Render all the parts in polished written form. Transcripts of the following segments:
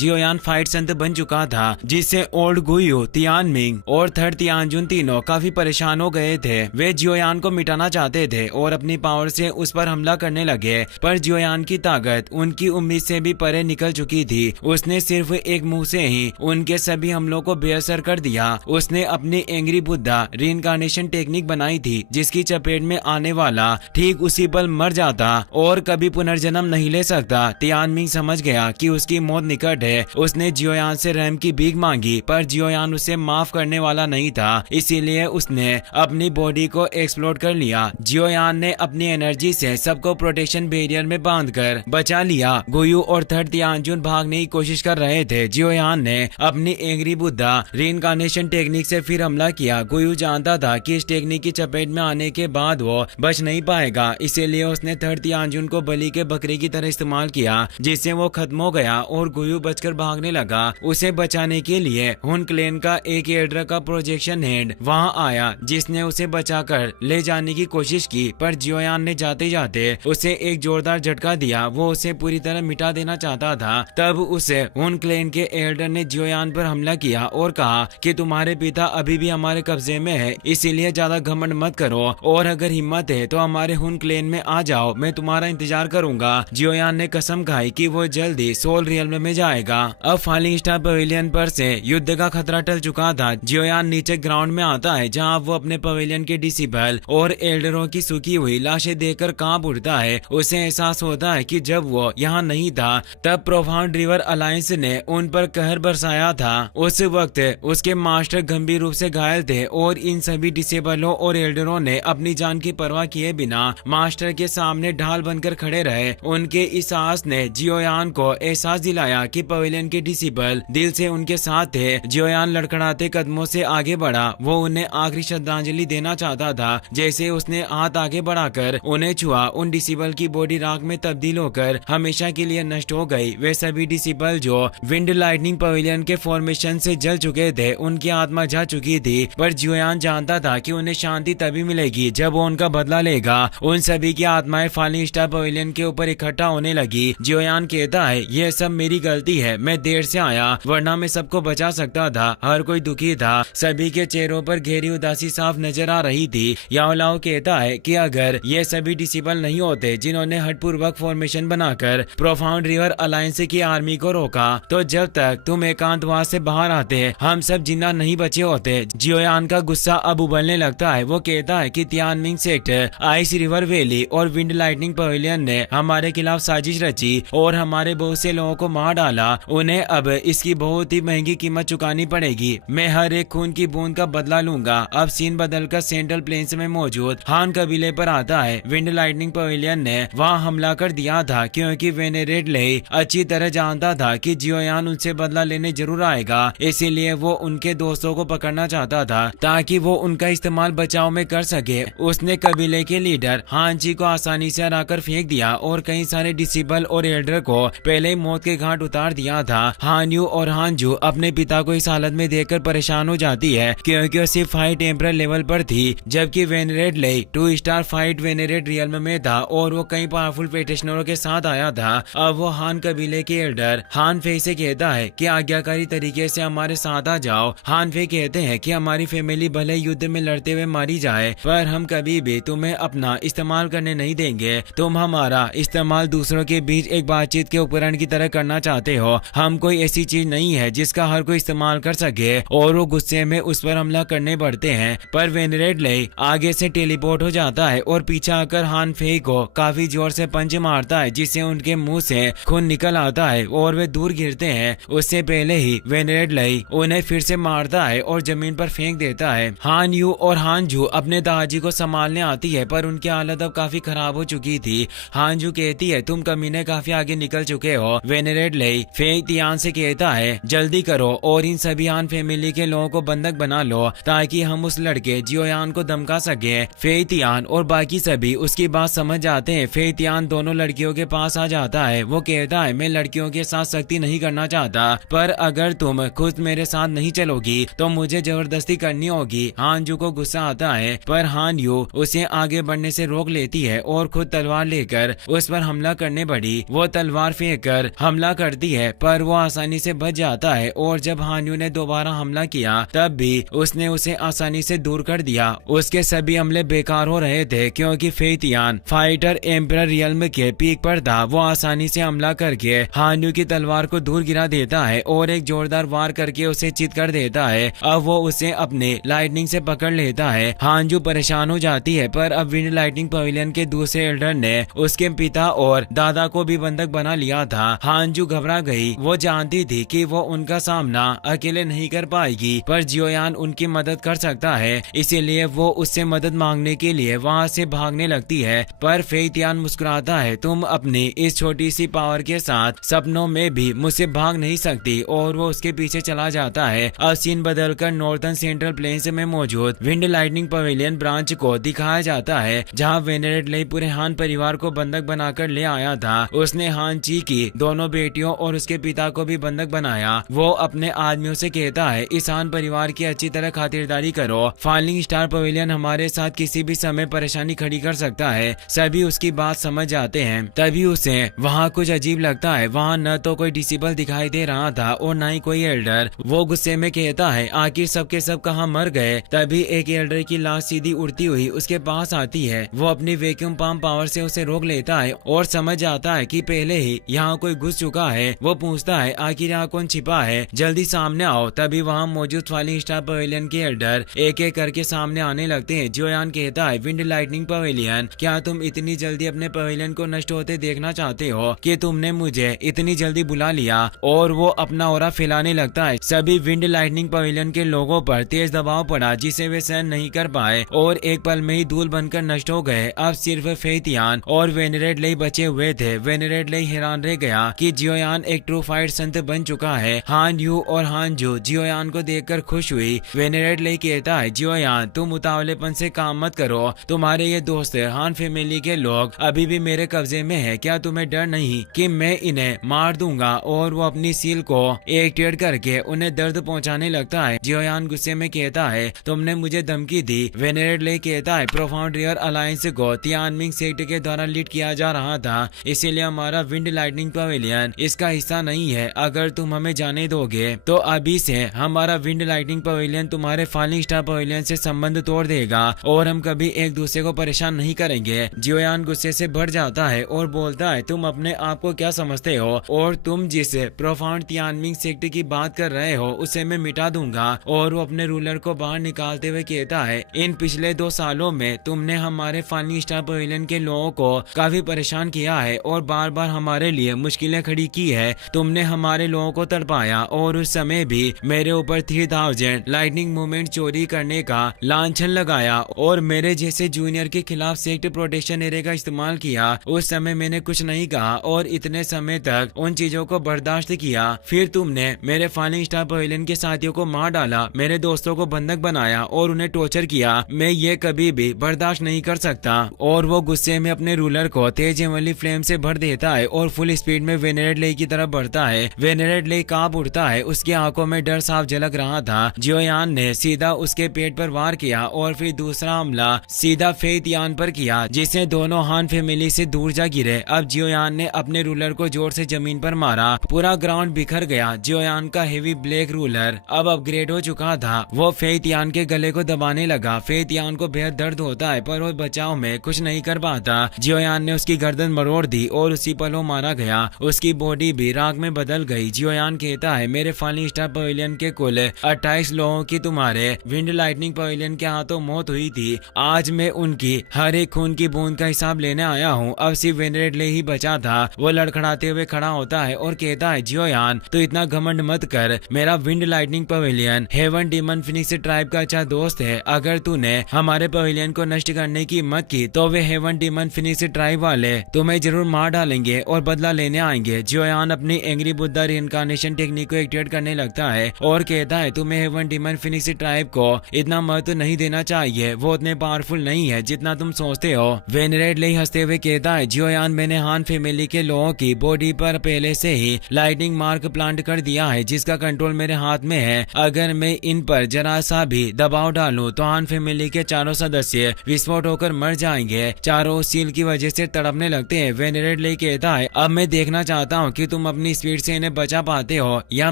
जियोयान fight संत बन चुका था, जिससे ओल्ड गुयू, तियानमिंग और थर्ड तियानजुन तीनों काफी परेशान हो गए थे। वे जियोयान को मिटाना चाहते थे और अपनी पावर से उस पर हमला करने लगे, पर जियोयान की ताकत उनकी उम्मीद से भी परे निकल चुकी थी। उसने सिर्फ एक मुंह से ही उनके सभी हमलों को बेअसर कर दिया। उसने अपनी एंग्री बुद्धा रीइंकार्नेशन टेक्निक बनाई थी, जिसकी चपेट में आने वाला ठीक उसी पल मर जाता और कभी पुनर्जन्म नहीं ले सकता। तियानमिंग समझ गया कि उसकी मौत निकट है। उसने जियोयान से रहम की भीख मांगी, पर जियोयान उसे माफ करने वाला नहीं था, इसीलिए उसने अपनी बॉडी को एक्सप्लोड कर लिया। जियोयान ने अपनी एनर्जी से सबको प्रोटेक्शन बैरियर में बांधकर बचा लिया। गुयू और थर्ड तियानजुन भागने की कोशिश कर रहे थे। जियोयान ने अपनी एंग्री बुद्धा रीइंकार्नेशन टेक्निक से फिर हमला किया। गुयू जानता था कि इस टेक्निक की चपेट में आने के बाद वो बच नहीं पाएगा, इसीलिए उसने थर्ड तियानजुन को बलि के बकरे की तरह इस्तेमाल किया, जिससे वो खत्म हो गया और गुयू बचकर भागने लगा। उसे बचाने के लिए हुन क्लैन का एक एल्डर का प्रोजेक्शन हेड वहां आया, जिसने उसे बचाकर ले जाने की कोशिश की, पर जियोयान ने जाते जाते उसे एक जोरदार झटका दिया। वो उसे पूरी तरह मिटा देना चाहता था। तब उसे हुन क्लैन के एल्डर ने जियोयान पर हमला किया और कहा कि तुम्हारे पिता अभी भी हमारे कब्जे में है, इसीलिए ज्यादा घमंड मत करो और अगर हिम्मत है तो हमारे हुन क्लैन में आ जाओ, मैं तुम्हारा इंतजार करूंगा। जियोयान ने कसम खाई कि वो जल्दी सोल रियल्म में जाएगा। अब फॉलिंग स्टार पवेलियन पर से युद्ध का खतरा टल चुका था। जियोयान नीचे ग्राउंड में आता है, जहां वो अपने पवेलियन के डिसेबल और एल्डरों की सूखी हुई लाशें देखकर कांप उठता है। उसे एहसास होता है कि जब वो यहाँ नहीं था तब प्रोफाउंड रिवर अलायंस ने उन पर कहर बरसाया था। उस वक्त उसके मास्टर गंभीर रूप से घायल थे और इन सभी डिसेबलों और एल्डरों ने अपनी जान की परवाह किए बिना मास्टर के सामने ढाल बनकर खड़े रहे। उनके इस साहस ने जियोयान को एहसास दिलाया कि पवेलियन के डिसेबल दिल से उनके साथ थे। जियोयान लड़खड़ाते कदमों से आगे बढ़ा। वो उन्हें आखिरी श्रद्धांजलि देना चाहता था। जैसे उसने हाथ आगे बढ़ाकर उन्हें छुआ, उन डिसेबल की बॉडी राख में तब्दील होकर हमेशा के लिए नष्ट हो गई। वे सभी डिसेबल जो विंड लाइटनिंग पवेलियन के फॉर्मेशन से जल चुके थे, उनकी आत्मा जा चुकी थी, पर जियोयान जानता था कि उन्हें शांति तभी मिलेगी जब वो उनका बदला लेगा। उन सभी की आत्माएं फॉलिंग स्टार पवेलियन के ऊपर इकट्ठा होने लगी। जियोयान कहता है, यह सब मेरी गलती है, मैं देर से आया, वरना मैं सबको बचा सकता था। हर कोई दुखी था, सभी के चेहरों पर गहरी उदासी साफ नजर आ रही थी। याओलाओ कहता है कि अगर ये सभी डिसेबल नहीं होते जिन्होंने हठपूर्वक फॉर्मेशन बनाकर प्रोफाउंड रिवर अलायंस की आर्मी को रोका, तो जब तक तुम एकांतवास से बाहर आते हम सब जिंदा नहीं बचे होते। जियोयान का गुस्सा अब उबलने लगता है। वो कहता है कि तियानमिंग सेक्टर, आइस रिवर वैली और विंड लाइटनिंग पवेलियन ने हमारे खिलाफ साजिश रची और हमारे बहुत से लोगों को मार डाला। उन्हें अब इसकी बहुत ही महंगी कीमत चुकानी पड़ेगी। मैं हर एक खून की बूंद का बदला लूंगा। अब सीन बदलकर सेंट्रल प्लेन्स में मौजूद हान कबीले पर आता है। विंड लाइटनिंग पवेलियन ने वहां हमला कर दिया था, क्योंकि वेनेरेड लेई अच्छी तरह जानता था कि जियोयान उनसे बदला लेने जरूर आएगा। इसीलिए वो उनके दोस्तों को पकड़ना चाहता था ताकि वो उनका इस्तेमाल बचाव में कर सके। उसने कबीले के लीडर हानजी को आसानी से हराकर फेंक दिया और कई सारे डिसेबल और एल्डर को पहले ही मौत के घाट उतार दिया था। हानयू और हानजू अपने पिता को इस हालत में देखकर परेशान हो जाती है, क्योंकि वो सिर्फ फाइट एम्परर लेवल पर थी, जबकि वेनेरेड लेई 2 स्टार फाइट वेनेरेड रियल्म में था और वो कई पावरफुल पेटिशनरों के साथ आया था। अब वो हान कबीले के एल्डर हान फे से कहता है कि आज्ञाकारी तरीके से हमारे साथ आ जाओ। हान फे कहते हैं कि हमारी फैमिली भले युद्ध में लड़ते हुए मारी जाए, पर हम कभी भी तुम्हें अपना इस्तेमाल करने नहीं देंगे। तुम हमारा इस्तेमाल दूसरों के बीच एक बातचीत के उपकरण की तरह करना चाहते हो। हम कोई ऐसी चीज नहीं है जिसका हर कोई इस्तेमाल कर सके। और वो गुस्से में उस पर हमला करने बढ़ते हैं, पर वेनेरेड लेई आगे से टेलीपोर्ट हो जाता है और पीछे आकर हान फे को काफी जोर से पंच मारता है, जिससे उनके मुंह से खून निकल आता है और वे दूर गिरते हैं। उससे पहले ही वेनेरेड लेई उन्हें फिर से मारता है और जमीन पर फेंक देता है। हान यू और हानजू अपने दादाजी को संभालने आती है, पर उनकी हालत अब काफी खराब हो चुकी थी। हानजू कहती है, तुम कमीने काफी आगे निकल चुके हो। वेनेरेड लेई फे तियान से कहता है, जल्दी करो और इन सभी हान फैमिली के लोगों को बंधक बना लो ताकि हम उस लड़के जियोयान को धमका सके। फे तियान और बाकी सभी उसकी बात समझ जाते हैं। फे तियान दोनों लड़कियों के पास आ जाता है। वो कहता है, मैं लड़कियों के साथ सख्ती नहीं करना चाहता, पर अगर तुम खुद मेरे साथ नहीं चलोगी तो मुझे जबरदस्ती करनी होगी। हानजू को गुस्सा आता है, पर हान यू उसे आगे बढ़ने से रोक लेती है और खुद तलवार लेकर उस पर हमला करने बढ़ी। वो तलवार फेंक कर हमला करती है, पर वो आसानी से बच जाता है और जब हान्यू ने दोबारा हमला किया तब भी उसने उसे आसानी से दूर कर दिया। उसके सभी हमले बेकार हो रहे थे क्योंकि फेतियान फाइटर एम्परर रियल्म के पीक पर था। वो आसानी से हमला करके हान्यू की तलवार को दूर गिरा देता है और एक जोरदार वार करके उसे चित कर देता है। अब वो उसे अपने लाइटनिंग से पकड़ लेता है। हान्यू परेशान हो जाती है पर अब विंड लाइटनिंग पवेलियन के दूसरे एल्डर ने उसके पिता और दादा को भी बंधक बना लिया था। हान्यू घबरा गई। वो जानती थी कि वो उनका सामना अकेले नहीं कर पाएगी पर जियोयान उनकी मदद कर सकता है, इसीलिए वो उससे मदद मांगने के लिए वहाँ से भागने लगती है। पर फेतियान मुस्कुराता है, तुम अपनी इस छोटी सी पावर के साथ सपनों में भी मुझसे भाग नहीं सकती, और वो उसके पीछे चला जाता है। अब सीन बदलकर नॉर्थन सेंट्रल प्लेन्स में मौजूद विंड लाइटनिंग पवेलियन ब्रांच को दिखाया जाता है जहाँ वेनेरेट लेई पूरे हान परिवार को बंधक बनाकर ले आया था। उसने हान ची की दोनों बेटियों और उसके पिता को भी बंधक बनाया। वो अपने आदमियों से कहता है, इस हान परिवार की अच्छी तरह खातिरदारी करो। फॉलिंग स्टार पवेलियन हमारे साथ किसी भी समय परेशानी खड़ी कर सकता है। सभी उसकी बात समझ जाते हैं। तभी उसे वहाँ कुछ अजीब लगता है। वहाँ न तो कोई डिसेबल दिखाई दे रहा था और न ही कोई एल्डर। वो गुस्से में कहता है, आखिर सबके सब कहाँ मर गए। तभी एक एल्डर की लाश सीधी उड़ती हुई उसके पास आती है। वो अपनी वैक्यूम पाम पावर से उसे रोक लेता है और समझ जाता है कि पहले ही यहाँ कोई घुस चुका है। वो पूछता है, आखिर यहाँ कौन छिपा है, जल्दी सामने आओ। तभी वहाँ मौजूद फॉलिंग स्टार पवेलियन के एल्डर एक एक करके सामने आने लगते हैं। जियोयान कहता है, विंड लाइटनिंग पवेलियन, क्या तुम इतनी जल्दी अपने पवेलियन को नष्ट होते देखना चाहते हो कि तुमने मुझे इतनी जल्दी बुला लिया। और वो अपना ऑरा फैलाने लगता है। सभी विंड लाइटनिंग पवेलियन के लोगों पर तेज दबाव पड़ा जिसे वे सहन नहीं कर पाए और एक पल में ही धूल बनकर नष्ट हो गए। अब सिर्फ फेतियान और वेनेरेट लेई बचे हुए थे। वेनेरेट लेई हैरान रह गया कि जियोयान एक ट्रू फाइट संत बन चुका है। हान यू और हान जो जियोयान को देखकर खुश हुई। वेनेरेट लेई कहता है, जियोयान तुम उतावलेपन से काम मत करो। तुम्हारे ये दोस्त हान फैमिली के लोग अभी भी मेरे कब्जे में है। क्या तुम्हें डर नहीं कि मैं इन्हें मार दूंगा। और वो अपनी सील को एक्टिवेट करके उन्हें दर्द पहुंचाने लगता है। जियोयान गुस्से में कहता है, तुमने मुझे धमकी दी। वेनेरेट लेई कहता है, प्रोफाउंड रियर अलायंस को तियानमिंग सेक्ट के द्वारा लीड किया जा रहा था, इसीलिए हमारा विंड लाइटनिंग पवेलियन इसका हिस्सा नहीं है। अगर तुम हमें जाने दोगे तो अभी से हमारा विंड लाइटनिंग पवेलियन तुम्हारे फॉलिंग स्टार पवेलियन से संबंध तोड़ देगा और हम कभी एक दूसरे को परेशान नहीं करेंगे। जियोयान गुस्से से भर जाता है और बोलता है, तुम अपने आप को क्या समझते हो और तुम जिस प्रोफाउंड तियानमिंग सेक्ट की बात कर रहे हो उसे मैं मिटा दूंगा। और वो अपने रूलर को बाहर निकालते हुए कहता है, इन पिछले 2 सालों में तुमने हमारे फॉलिंग स्टार पवेलियन के लोगों को काफी परेशान किया है और बार बार हमारे लिए मुश्किलें खड़ी की है। तुमने हमारे लोगों को तड़पाया और उस समय भी मेरे ऊपर 3000 लाइटनिंग मूवमेंट चोरी करने का लांछन लगाया और मेरे जैसे जूनियर के खिलाफ सेक्ट प्रोटेक्शन एरे का इस्तेमाल किया। उस समय मैंने कुछ नहीं कहा और इतने समय तक उन चीजों को बर्दाश्त किया। फिर तुमने मेरे फॉलिंग स्टार पवेलियन के साथियों को मार डाला, मेरे दोस्तों को बंधक बनाया और उन्हें टॉर्चर किया। मैं ये कभी भी बर्दाश्त नहीं कर सकता। और वो गुस्से में अपने रूलर को तेज वाली फ्लेम से भर देता है और फुल स्पीड में वेनेरेट लेई की तरफ बढ़ता है। वेनेरेट लेई कांप उठता है, उसकी आंखों में डर साफ झलक रहा था। जियोयान ने सीधा उसके पेट पर वार किया और फिर दूसरा हमला सीधा फेतियान पर किया जिससे दोनों हान फैमिली से दूर जा गिरे। अब जियोयान ने अपने रूलर को जोर से जमीन पर मारा, पूरा ग्राउंड बिखर गया। जियोयान का हेवी ब्लैक रूलर अब अपग्रेड हो चुका था। वो फेतियान के गले को दबाने लगा। फेतियान को बेहद दर्द होता है पर वो बचाव में कुछ नहीं कर पाता। जियोयान ने उसकी गर्दन मरोड़ दी और उसी पल वो मारा गया। उसकी बॉडी भी राख में बदल गई। जियोयान कहता है, मेरे फॉलिंग स्टार पवेलियन के कुल 28 लोगों की तुम्हारे विंड लाइटनिंग पवेलियन के हाथों मौत हुई थी। आज मैं उनकी हर एक खून की बूंद का हिसाब लेने आया हूँ। अब सिर्फ वेनेरेट ले ही बचा था। वो लड़खड़ाते हुए खड़ा होता है और कहता है, जियोयान तो इतना घमंड मत कर। मेरा wind lightning pavilion heaven demon phoenix tribe का अच्छा दोस्त है। अगर तूने हमारे पवेलियन को नष्ट करने की हिम्मत की तो वे हेवन डीमन फिनिक्स ट्राइब वाले तुम्हें जरूर मार डालेंगे और बदला लेने आएंगे। जियोयान अपनी एंग्री बुद्धा रिइंकार्नेशन टेक्निक को एक्टिवेट करने लगता है और कहता है, तुम्हें हेवन डीमन फिनिक्स ट्राइब को इतना महत्व नहीं देना चाहिए। वो उतने पावरफुल नहीं है जितना तुम सोचते हो। वेनेरेट लेई हंसते हुए कहता है, जियोयान मैंने हान फैमिली के लोगों की बॉडी पर पहले से ही लाइटनिंग मार्क प्लांट कर दिया है जिसका कंट्रोल मेरे हाथ में है। अगर मैं इन पर जरा सा भी दबाव डालूं तो हान फैमिली के चारों सदस्य विस्फोट होकर मर जाएंगे। चारों सील की वजह से तड़पने लगते हैं। वेनेरेट लेई कहता है, अब मैं देखना चाहता हूँ कि तुम अपनी स्पीड से इन्हें बचा पाते हो या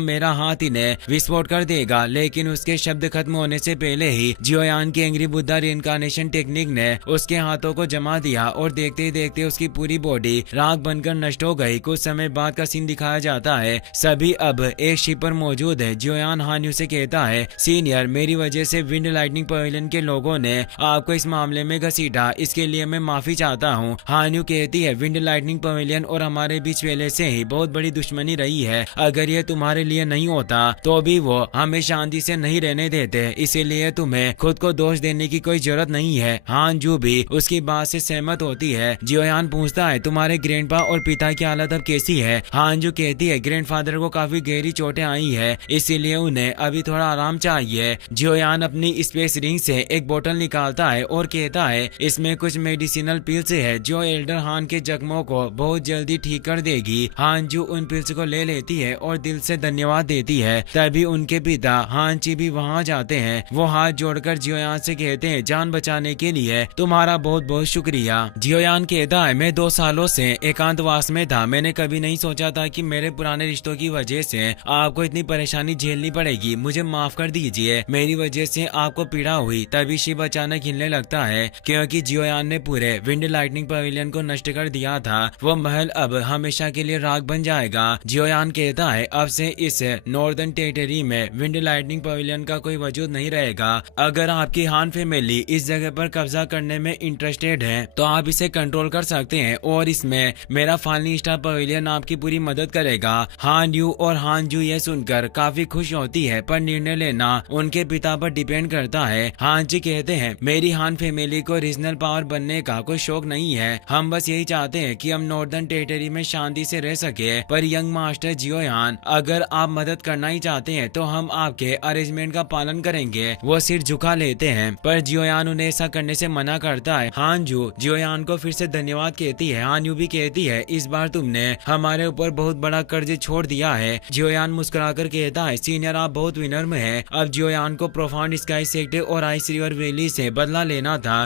मेरा हाथ इन्हें विस्फोट कर देगा। लेकिन उसके शब्द खत्म होने से पहले ही जियोयान की एंग्री बुद्धा रिइंकार्नेशन टेक्निक ने उसके हाथों को जमा दिया और देखते ही देखते उसकी पूरी बॉडी राख बनकर नष्ट हो गई। कुछ समय बाद का सीन दिखाया जाता है। सभी अब एक शिप पर मौजूद है। जियोयान हान्यू से कहता है, सीनियर, मेरी वजह से विंड लाइटनिंग पवेलियन के लोगों ने आपको इस मामले में घसीटा, इसके लिए मैं माफी चाहता हूँ। हान्यू कहती है, विंड लाइटनिंग पवेलियन और हमारे बीच पहले से ही बहुत बड़ी दुश्मनी रही है। अगर ये तुम्हारे लिए नहीं होता तो भी वो हमें शांति से नहीं रहने देते, इसीलिए तुम्हें खुद को दोष देने की कोई जरूरत नहीं है। हानजू भी उसकी बात से सहमत होती है। जियोयान पूछता है, तुम्हारे ग्रैंडपा और पिता की हालत अब कैसी है? हानजू कहती है, ग्रैंडफादर को काफी गहरी चोटें आई है, इसीलिए उन्हें अभी थोड़ा आराम चाहिए। जियोयान अपनी स्पेस रिंग से एक बोतल निकालता है और कहता है, इसमें कुछ मेडिसिनल पिल्स है जो एल्डर हान के जख्मों को बहुत जल्दी ठीक कर देगी। हानजू उन पिल्स को ले लेती है और दिल से धन्यवाद देती है। तभी उनके पिता हानची भी वहां जाते हैं। वो हाथ जोड़कर जियोयान से कहते हैं, जान बचाने के लिए तुम्हारा बहुत बहुत शुक्रिया। जियोयान कहता है, मैं 2 सालों से एकांतवास में था। मैंने कभी नहीं सोचा था कि मेरे पुराने रिश्तों की वजह से आपको इतनी परेशानी झेलनी पड़ेगी। मुझे माफ कर दीजिए, मेरी वजह से आपको पीड़ा हुई। तभी शिव अचानक हिलने लगता है क्योंकि जियोयान ने पूरे विंड लाइटनिंग पवेलियन को नष्ट कर दिया था। वो महल अब हमेशा के लिए राख बन जाएगा। जियोयान कहता है, अब से इस नॉर्दर्न टेरिटरी में विंड लाइटनिंग पवेलियन का कोई वजूद नहीं रहेगा। अगर आपकी हान फैमिली इस जगह पर कब्जा करने में इंटरेस्टेड है तो आप इसे कंट्रोल कर सकते हैं और इसमें मेरा फाइनली स्टार पवेलियन आपकी पूरी मदद करेगा। हानयू और हानजू ये सुनकर काफी खुश होती है, पर निर्णय लेना उनके पिता पर डिपेंड करता है। हानजी कहते हैं, मेरी हान फैमिली को रीजनल पावर बनने का कोई शौक नहीं है। हम बस यही चाहते हैं कि हम नॉर्दर्न टेरिटरी में शांति से रह सके। पर यंग मास्टर जियोयान, अगर आप मदद करना ही चाहते हैं तो हम आपके अरेंजमेंट का पालन करेंगे। वो सिर झुका लेते हैं, पर जियोयान उन्हें ऐसा करने से मना करता है। हानजू जियोयान को फिर से धन्यवाद कहती है। हानयू भी कहती है, इस बार तुमने हमारे ऊपर बहुत बड़ा कर्ज छोड़ दिया है। जियोयान मुस्कुराकर कहता है, सीनियर, आप बहुत विनम्र हैं। अब जियोयान को प्रोफाउंड स्काई सेक्टर और आइस रिवर वैली से बदला लेना था।